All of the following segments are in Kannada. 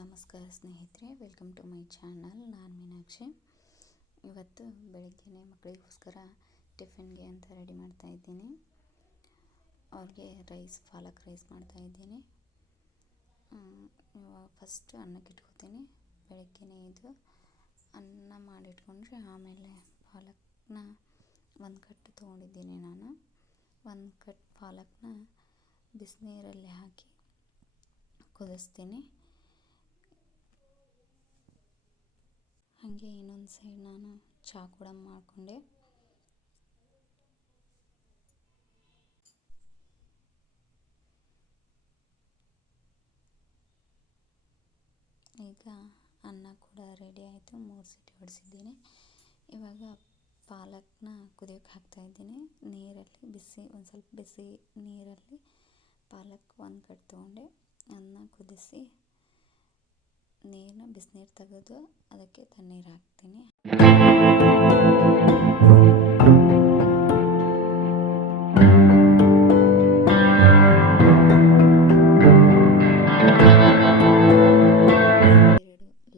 ನಮಸ್ಕಾರ ಸ್ನೇಹಿತರೆ, ವೆಲ್ಕಮ್ ಟು ಮೈ ಚಾನಲ್. ನಾನು ಮೀನಾಕ್ಷಿ. ಇವತ್ತು ಬೆಳಗ್ಗೆನೇ ಮಕ್ಕಳಿಗೋಸ್ಕರ ಟಿಫಿನ್ಗೆ ಅಂತ ರೆಡಿ ಮಾಡ್ತಾ ಇದ್ದೀನಿ. ಅವ್ರಿಗೆ ಪಾಲಕ್ ರೈಸ್ ಮಾಡ್ತಾ ಇದ್ದೀನಿ. ಇವಾಗ ಫಸ್ಟ್ ಅನ್ನಕ್ಕೆ ಇಟ್ಕೋತೀನಿ. ಬೆಳಗ್ಗೆನೇ ಇದು ಅನ್ನ ಮಾಡಿಟ್ಕೊಂಡ್ರೆ ಆಮೇಲೆ ಪಾಲಕ್ನ ಒಂದು ಕಟ್ ತೊಗೊಂಡಿದ್ದೀನಿ. ನಾನು ಒಂದು ಕಟ್ ಪಾಲಕ್ನ ಬಿಸಿನೀರಲ್ಲಿ ಹಾಕಿ ಕುದಿಸ್ತೀನಿ. ಹಾಗೆ ಇನ್ನೊಂದು ಸೈಡ್ ನಾನು ಚಹಾ ಕೂಡ ಮಾಡಿಕೊಂಡೆ. ಈಗ ಅನ್ನ ಕೂಡ ರೆಡಿ ಆಯಿತು. 3 ಸೀಟಿ ಹೊಡೆಸಿದ್ದೀನಿ. ಇವಾಗ ಪಾಲಕ್ನ ಕುದಿಯೋಕ್ಕೆ ಹಾಕ್ತಾಯಿದ್ದೀನಿ. ನೀರಲ್ಲಿ ಒಂದು ಸ್ವಲ್ಪ ಬಿಸಿ ನೀರಲ್ಲಿ ಪಾಲಕ್ ಒಂದು ಕಟ್ ತೊಗೊಂಡೆ. ಅನ್ನ ಕುದಿಸಿ ಬಿಸಿನೀರು ತೆಗೆದು ಅದಕ್ಕೆ ತಣ್ಣೀರು ಹಾಕ್ತೀನಿ.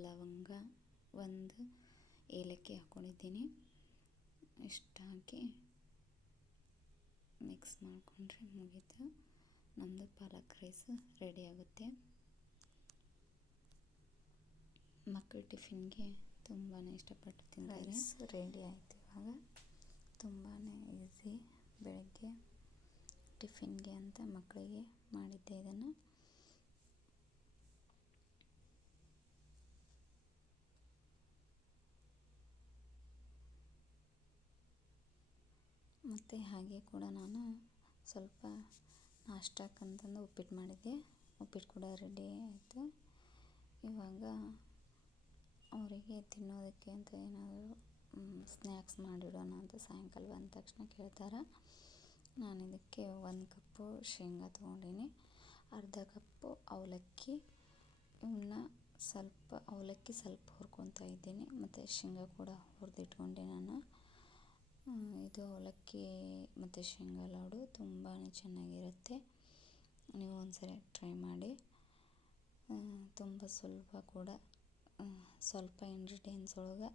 ಲವಂಗ, ಒಂದು ಏಲಕ್ಕಿ ಹಾಕ್ಕೊಂಡಿದ್ದೀನಿ. ಇಷ್ಟು ಹಾಕಿ ಮಿಕ್ಸ್ ಮಾಡಿಕೊಂಡ್ರೆ ಮುಗೀತು. ನಮ್ಮದು ಪಾಲಕ್ ರೈಸ್ ರೆಡಿ ಆಗುತ್ತೆ. ಮಕ್ಕಳು ಟಿಫಿನ್ಗೆ ತುಂಬಾ ಇಷ್ಟಪಟ್ಟು ತಿಂತಾರೆ. ರೈಸ್ ರೆಡಿ ಆಯಿತು. ಇವಾಗ ತುಂಬಾ ಈಸಿ. ಬೆಳಗ್ಗೆ ಟಿಫಿನ್ಗೆ ಅಂತ ಮಕ್ಕಳಿಗೆ ಮಾಡಿದ್ದೆ ಇದನ್ನು. ಮತ್ತು ಹಾಗೆ ಕೂಡ ನಾನು ಸ್ವಲ್ಪ ನಾಷ್ಟಕ್ಕಂತಂದು ಉಪ್ಪಿಟ್ಟು ಮಾಡಿದ್ದೆ. ಉಪ್ಪಿಟ್ಟು ಕೂಡ ರೆಡಿ ಆಯಿತು. ಇವಾಗ ಅವರಿಗೆ ತಿನ್ನೋದಕ್ಕೆ ಅಂತ ಏನಾದರೂ ಸ್ನ್ಯಾಕ್ಸ್ ಮಾಡಿಡೋಣ ಅಂತ ಸಾಯಂಕಾಲ ಬಂದ ತಕ್ಷಣ ಕೇಳ್ತಾರೆ. ನಾನು ಇದಕ್ಕೆ 1 ಕಪ್ಪು ಶೇಂಗಾ ತೊಗೊಂಡಿನಿ, ಅರ್ಧ ಕಪ್ಪು ಅವಲಕ್ಕಿ. ಇವನ್ನ ಅವಲಕ್ಕಿ ಸ್ವಲ್ಪ ಹುರ್ಕೊತಾ ಇದ್ದೀನಿ, ಮತ್ತು ಶೇಂಗಾ ಕೂಡ ಹುರಿದಿಟ್ಕೊಂಡೆ ನಾನು. ಇದು ಅವಲಕ್ಕಿ ಮತ್ತು ಶೇಂಗಾ ಲಾಡು ತುಂಬಾ ಚೆನ್ನಾಗಿರುತ್ತೆ. ನೀವು ಒಂದ್ಸರಿ ಟ್ರೈ ಮಾಡಿ. ತುಂಬ ಸುಲಭ ಕೂಡ. ಸ್ವಲ್ಪ ಇಂಗ್ರೀಡಿಯೆಂಟ್ಸ್ ಒಳಗೆ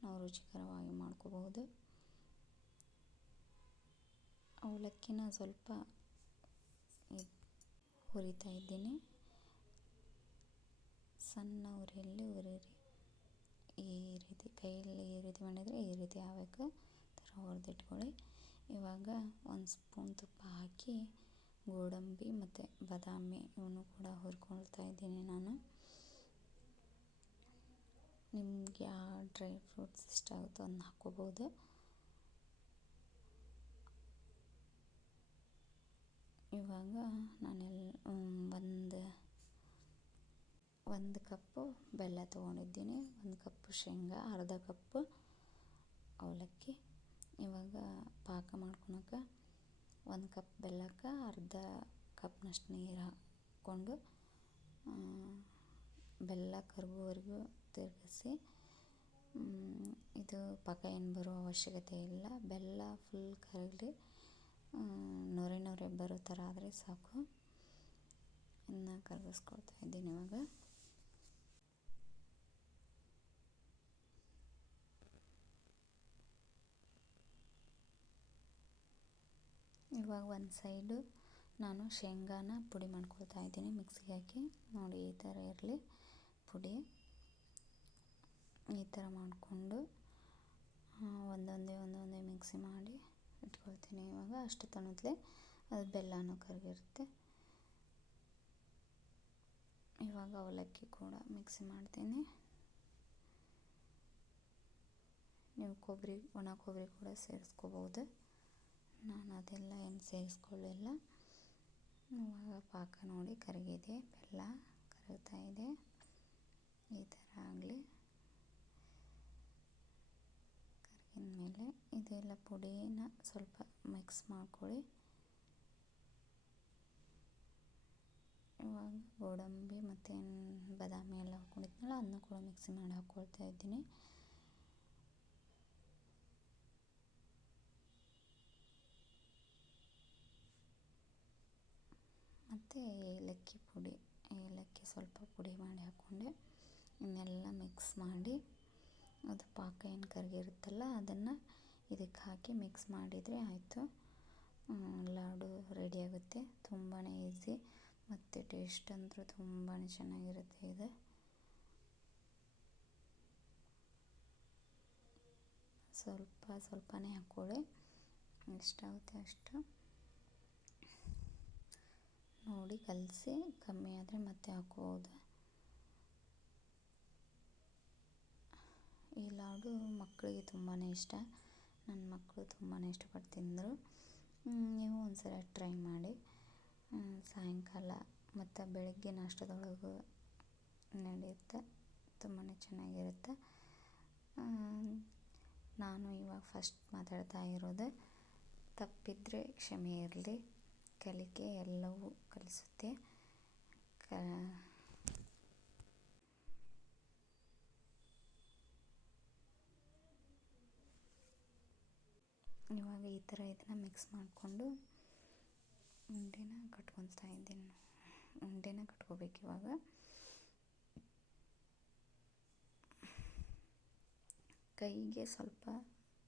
ನಾವು ರುಚಿಕರವಾಗಿ ಮಾಡ್ಕೋಬಹುದು. ಅವಲಕ್ಕಿನ ಸ್ವಲ್ಪ ಹುರಿತಾ ಇದ್ದೀನಿ. ಸಣ್ಣ ಉರಿಯಲ್ಲಿ ಹುರಿರಿ. ಈ ರೀತಿ ಕೈಯಲ್ಲಿ ಈ ರೀತಿ ಮಾಡಿದರೆ ಈ ರೀತಿ ಆಗಬೇಕು. ಥರ ಹುರಿದಿಟ್ಕೊಳ್ಳಿ. ಇವಾಗ 1 ಸ್ಪೂನ್ ತುಪ್ಪ ಹಾಕಿ ಗೋಡಂಬಿ ಮತ್ತು ಬಾದಾಮಿ ಇವನು ಕೂಡ ಹುರ್ಕೊಳ್ತಾ ಇದ್ದೀನಿ ನಾನು. ನಿಮಗೆ ಯಾವ ಡ್ರೈ ಫ್ರೂಟ್ಸ್ ಇಷ್ಟ ಆಗುತ್ತೋ ಅದನ್ನ ಹಾಕ್ಕೋಬೋದು. ಇವಾಗ ನಾನು ಒಂದು ಕಪ್ಪು ಬೆಲ್ಲ ತೊಗೊಂಡಿದ್ದೀನಿ, 1 ಕಪ್ಪು ಶೇಂಗಾ, ಅರ್ಧ ಕಪ್ಪು ಅವಲಕ್ಕಿ. ಇವಾಗ ಪಾಕ ಮಾಡ್ಕೊಳಕ್ಕೆ 1 ಕಪ್ ಬೆಲ್ಲಕ್ಕೆ ಅರ್ಧ ಕಪ್ನಷ್ಟು ನೀರು ಹಾಕ್ಕೊಂಡು ಬೆಲ್ಲ ಕರಗೋವರೆಗೂ ತಿರುಗಿಸಿ. ಇದು ಪಾಕ ಏನು ಬರೋ ಅವಶ್ಯಕತೆ ಇಲ್ಲ. ಬೆಲ್ಲ ಫುಲ್ ಕರಗಲಿ, ನೊರೆ ಬರೋ ಥರ ಆದರೆ ಸಾಕು. ಇನ್ನು ಕರಗಿಸ್ಕೊಳ್ತಾ ಇದ್ದೀನಿ. ಇವಾಗ ಒಂದು ಸೈಡು ನಾನು ಶೇಂಗಾನ ಪುಡಿ ಮಾಡ್ಕೊಳ್ತಾ ಇದ್ದೀನಿ ಮಿಕ್ಸಿಗೆ ಹಾಕಿ. ನೋಡಿ, ಈ ಥರ ಇರಲಿ ಪುಡಿ. ಈ ಥರ ಮಾಡಿಕೊಂಡು ಒಂದೊಂದೇ ಮಿಕ್ಸಿ ಮಾಡಿ ಇಟ್ಕೊಳ್ತೀನಿ. ಇವಾಗ ಅಷ್ಟು ತಣ್ಣಗೆ ಅದು ಬೆಲ್ಲನೂ ಕರಗಿರುತ್ತೆ. ಇವಾಗ ಅವಲಕ್ಕಿ ಕೂಡ ಮಿಕ್ಸಿ ಮಾಡ್ತೀನಿ. ನೀವು ಒಣ ಕೊಬ್ಬರಿ ಕೂಡ ಸೇರಿಸ್ಕೋಬೋದು. ನಾನು ಅದೆಲ್ಲ ಏನು ಸೇರಿಸ್ಕೊಳ್ಳಿಲ್ಲ. ಇವಾಗ ಪಾಕ ನೋಡಿ ಕರಗಿದೆ, ಬೆಲ್ಲ ಕರಗ್ತಾ ಇದೆ. ಈ ಥರ ಆಗಲಿ. ಕರಗಿದ ಮೇಲೆ ಇದೆಲ್ಲ ಪುಡಿನ ಸ್ವಲ್ಪ ಮಿಕ್ಸ್ ಮಾಡ್ಕೊಳ್ಳಿ. ಇವಾಗ ಗೋಡಂಬಿ ಮತ್ತು ಬಾದಾಮಿ ಎಲ್ಲ ಹಾಕ್ಕೊಂಡಿದ್ನಲ್ಲ ಅದನ್ನು ಕೂಡ ಮಿಕ್ಸಿ ಮಾಡಿ ಹಾಕ್ಕೊಳ್ತಾ ಇದ್ದೀನಿ. ಮತ್ತು ಏಲಕ್ಕಿ ಸ್ವಲ್ಪ ಪುಡಿ ಮಾಡಿ ಹಾಕ್ಕೊಂಡಿದ್ದೀನಿ. ಇಟ್ಕೊಂಡೆ. ಇನ್ನೆಲ್ಲ ಮಿಕ್ಸ್ ಮಾಡಿ ಅದು ಪಾಕ ಏನು ಕರಗಿರುತ್ತಲ್ಲ ಅದನ್ನು ಇದಕ್ಕೆ ಹಾಕಿ ಮಿಕ್ಸ್ ಮಾಡಿದರೆ ಆಯಿತು. ಲಾಡು ರೆಡಿಯಾಗುತ್ತೆ. ತುಂಬಾ ಈಸಿ ಮತ್ತು ಟೇಸ್ಟ್ ಅಂತೂ ತುಂಬಾ ಚೆನ್ನಾಗಿರುತ್ತೆ ಇದು. ಸ್ವಲ್ಪನೇ ಹಾಕ್ಕೊಳ್ಳಿ, ಎಷ್ಟಾಗುತ್ತೆ ಅಷ್ಟು ನೋಡಿ ಕಲಸಿ. ಕಮ್ಮಿ ಆದರೆ ಮತ್ತೆ ಹಾಕ್ಬೋದು. ಈ ಲಾಡು ಮಕ್ಕಳಿಗೆ ತುಂಬಾ ಇಷ್ಟ. ನನ್ನ ಮಕ್ಕಳು ತುಂಬಾ ಇಷ್ಟಪಟ್ಟು ತಿಂದರು. ನೀವು ಒಂದ್ಸಲ ಟ್ರೈ ಮಾಡಿ. ಸಾಯಂಕಾಲ ಮತ್ತು ಬೆಳಗ್ಗೆ ನಾಷ್ಟದೊಳಗೂ ನಡೆಯುತ್ತೆ. ತುಂಬಾ ಚೆನ್ನಾಗಿರುತ್ತೆ. ನಾನು ಇವಾಗ ಫಸ್ಟ್ ಮಾತಾಡ್ತಾ ಇರೋದು, ತಪ್ಪಿದರೆ ಕ್ಷಮೆ ಇರಲಿ. ಕಲಿಕೆ ಎಲ್ಲವೂ ಕಲಿಸುತ್ತೆ. ಇವಾಗ ಈ ಥರ ಇದನ್ನು ಮಿಕ್ಸ್ ಮಾಡಿಕೊಂಡು ಉಂಡೆನ ಕಟ್ಕೊತಾ ಇದ್ದೀನಿ. ಉಂಡೆನ ಕಟ್ಕೋಬೇಕು ಇವಾಗ. ಕೈಗೆ ಸ್ವಲ್ಪ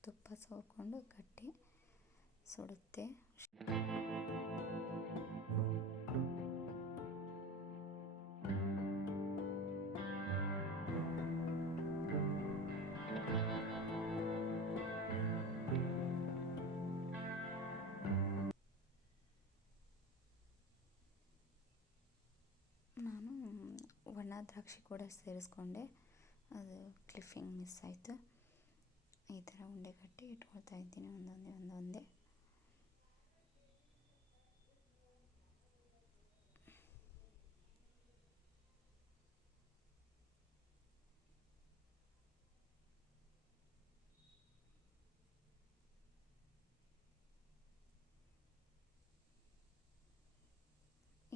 ತುಪ್ಪ ಸವರ್ಕೊಂಡು ಕಟ್ಟಿ ಸುಡುತ್ತೆ. ನಾನು ಒಣ ದ್ರಾಕ್ಷಿ ಕೂಡ ಸೇರಿಸ್ಕೊಂಡೆ, ಅದು ಕ್ಲಿಪ್ಪಿಂಗ್ ಮಿಸ್ ಆಯಿತು. ಈ ಥರ ಉಂಡೆ ಕಟ್ಟಿ ಇಟ್ಕೊಳ್ತಾ ಇದ್ದೀನಿ ಒಂದೊಂದೇ.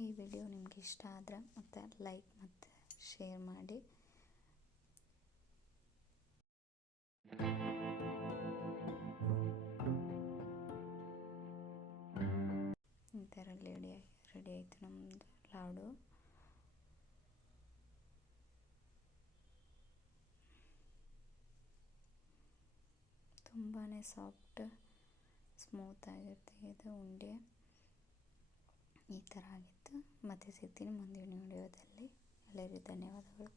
ಈ ವಿಡಿಯೋ ನಿಮಗೆ ಇಷ್ಟ ಆದರೆ ಮತ್ತು ಲೈಕ್ ಮತ್ತು ಶೇರ್ ಮಾಡಿ. ಈ ಥರ ರೆಡಿ ಆಯಿತು ನಮ್ಮದು ಲಾಡು. ತುಂಬಾ ಸಾಫ್ಟ್ ಸ್ಮೂತ್ ಆಗಿರುತ್ತೆ ಇದು ಉಂಡೆ. ಈ ಥರ ಆಗಿತ್ತು. ಮತ್ತೆ ಸಿಗ್ತೀನಿ ಮುಂದಿನ ವಿಡಿಯೋದಲ್ಲಿ. ಎಲ್ಲರಿಗೂ ಧನ್ಯವಾದಗಳು.